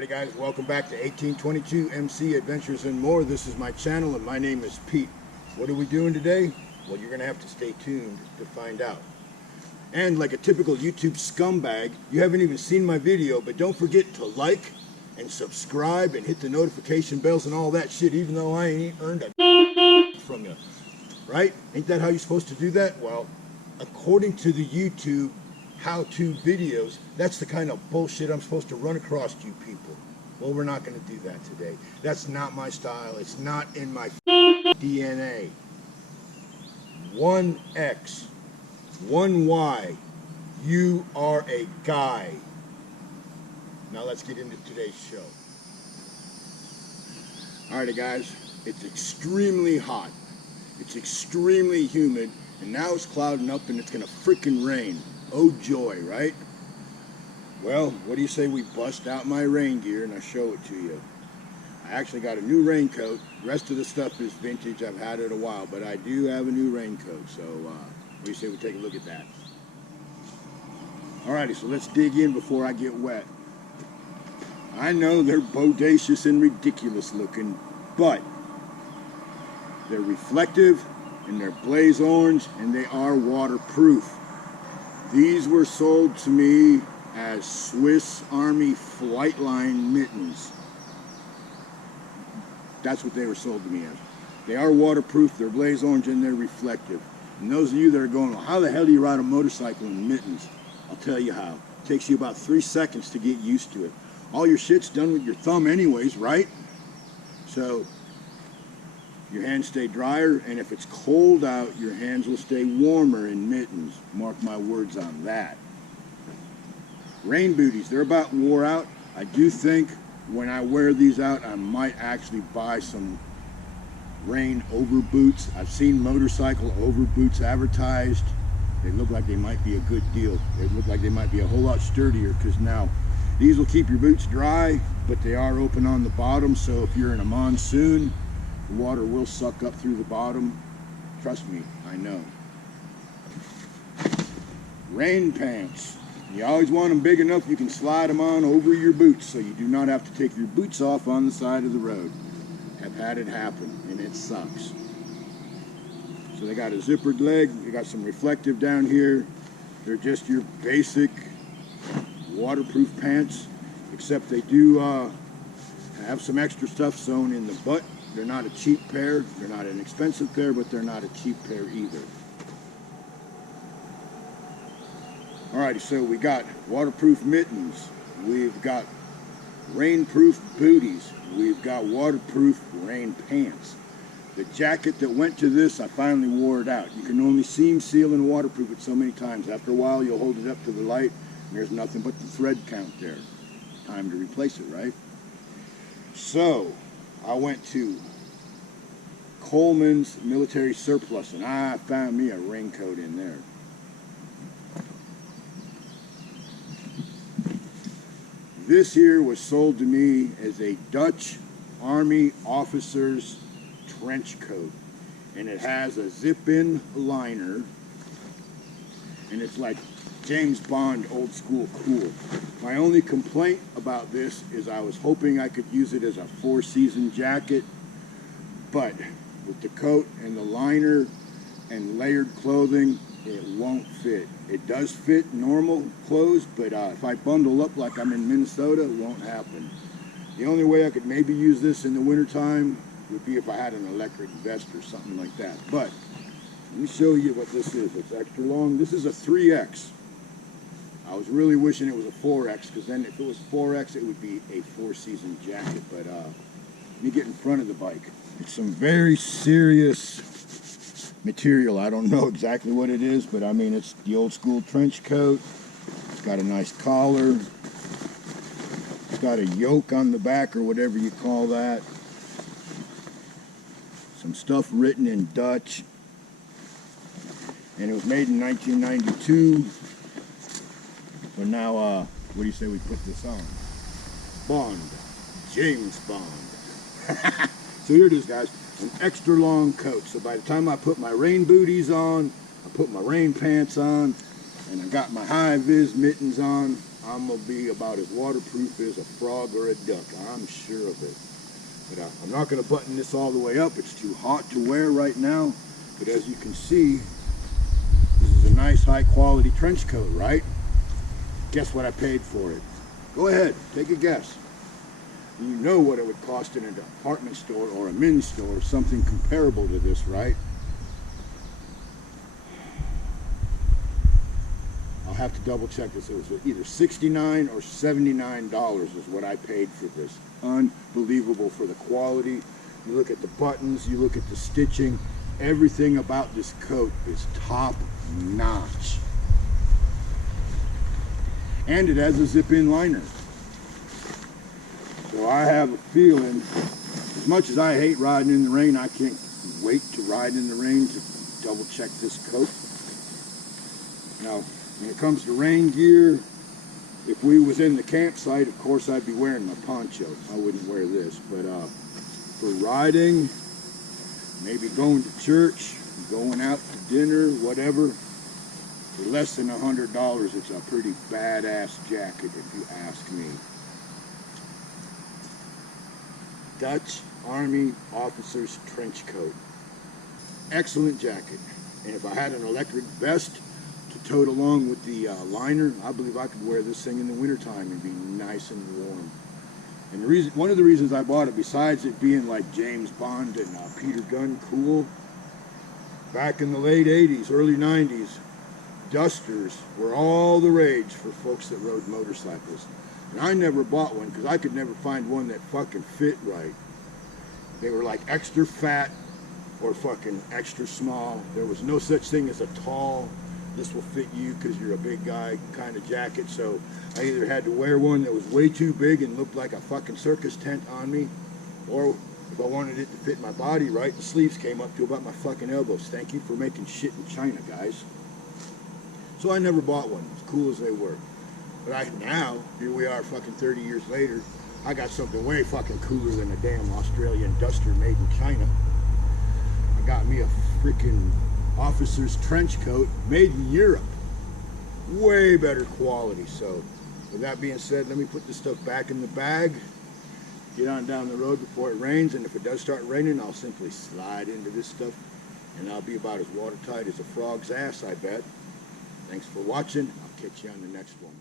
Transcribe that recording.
Alrighty guys, welcome back to 1822 MC Adventures and More. This is my channel and my name is Pete. What are we doing today? Well, you're going to have to stay tuned to find out. And like a typical YouTube scumbag, you haven't even seen my video, but don't forget to like and subscribe and hit the notification bells and all that shit, even though I ain't earned a from you. Right? Ain't that how you're supposed to do that? Well, according to the YouTube how-to videos, that's the kind of bullshit I'm supposed to run across you people. Well, we're not going to do that today. That's not my style. It's not in my DNA. 1X, 1Y, you are a guy. Now let's get into today's show. Alrighty guys, it's extremely hot. It's extremely humid, and now it's clouding up and it's going to freaking rain. Oh joy, right? Well, what do you say we bust out my rain gear and I show it to you? I actually got a new raincoat. The rest of the stuff is vintage. I've had it a while, but I do have a new raincoat. So what do you say we take a look at that? Alrighty, so let's dig in before I get wet. I know they're bodacious and ridiculous looking, but they're reflective and they're blaze orange and they are waterproof. These were sold to me as Swiss Army Flightline mittens. That's what they were sold to me as. They are waterproof, they're blaze orange, and they're reflective. And those of you that are going, well, how the hell do you ride a motorcycle in mittens? I'll tell you how. It takes you about 3 seconds to get used to it. All your shit's done with your thumb anyways, right? So your hands stay drier, and if it's cold out, your hands will stay warmer in mittens. Mark my words on that. Rain booties, they're about wore out. I do think when I wear these out, I might actually buy some rain over boots. I've seen motorcycle over boots advertised. They look like they might be a good deal. They look like they might be a whole lot sturdier, because now these will keep your boots dry, but they are open on the bottom, so if you're in a monsoon, the water will suck up through the bottom. Trust me, I know. Rain pants. You always want them big enough you can slide them on over your boots so you do not have to take your boots off on the side of the road. I've had it happen and it sucks. So they got a zippered leg, they got some reflective down here. They're just your basic waterproof pants, except they do have some extra stuff sewn in the butt. They're not a cheap pair. They're not an expensive pair, but they're not a cheap pair either. Alrighty, so we got waterproof mittens. We've got rainproof booties. We've got waterproof rain pants. The jacket that went to this, I finally wore it out. You can only seam, seal, and waterproof it so many times. After a while, you'll hold it up to the light, and there's nothing but the thread count there. Time to replace it, right? So I went to Coleman's Military Surplus and I found me a raincoat in there. This here was sold to me as a Dutch Army officer's trench coat, and it has a zip-in liner, and it's like James Bond old school cool. My only complaint about this is I was hoping I could use it as a four-season jacket, but with the coat and the liner and layered clothing, it won't fit. It does fit normal clothes, but if I bundle up like I'm in Minnesota, it won't happen. The only way I could maybe use this in the wintertime would be if I had an electric vest or something like that. But let me show you what this is. It's extra long. This is a 3X. I was really wishing it was a 4X, because then if it was 4X, it would be a four-season jacket. But let me get in front of the bike. It's some very serious material. I don't know exactly what it is, but I mean, it's the old school trench coat. It's got a nice collar. It's got a yoke on the back, or whatever you call that. Some stuff written in Dutch. And it was made in 1992. But now, what do you say we put this on? Bond. James Bond. So here it is, guys. An extra long coat. So by the time I put my rain booties on, I put my rain pants on, and I got my high-vis mittens on, I'm going to be about as waterproof as a frog or a duck. I'm sure of it. But I'm not going to button this all the way up. It's too hot to wear right now. But as you can see, this is a nice high quality trench coat, right? Guess what I paid for it? Go ahead, take a guess. You know what it would cost in an department store or a men's store, something comparable to this, right? I'll have to double check this. It was either $69 or $79 is what I paid for this. Unbelievable for the quality. You look at the buttons, you look at the stitching, everything about this coat is top notch. And it has a zip-in liner. So I have a feeling, as much as I hate riding in the rain, I can't wait to ride in the rain to double check this coat. Now, when it comes to rain gear, if we was in the campsite, of course I'd be wearing my poncho. I wouldn't wear this, but for riding, maybe going to church, going out to dinner, whatever, for less than $100, it's a pretty badass jacket if you ask me. Dutch Army Officer's Trench Coat. Excellent jacket. And if I had an electric vest to tote along with the liner, I believe I could wear this thing in the wintertime and be nice and warm. And one of the reasons I bought it, besides it being like James Bond and Peter Gunn cool, back in the late 80s, early 90s, dusters were all the rage for folks that rode motorcycles. And I never bought one because I could never find one that fucking fit right. They were like extra fat or fucking extra small. There was no such thing as a tall, this will fit you because you're a big guy kind of jacket. So I either had to wear one that was way too big and looked like a fucking circus tent on me, or if I wanted it to fit my body right, the sleeves came up to about my fucking elbows. Thank you for making shit in China, guys. So I never bought one, as cool as they were. But now, here we are fucking 30 years later, I got something way fucking cooler than a damn Australian duster made in China. I got me a freaking officer's trench coat made in Europe. Way better quality. So, with that being said, let me put this stuff back in the bag, get on down the road before it rains, and if it does start raining, I'll simply slide into this stuff, and I'll be about as watertight as a frog's ass, I bet. Thanks for watching. I'll catch you on the next one.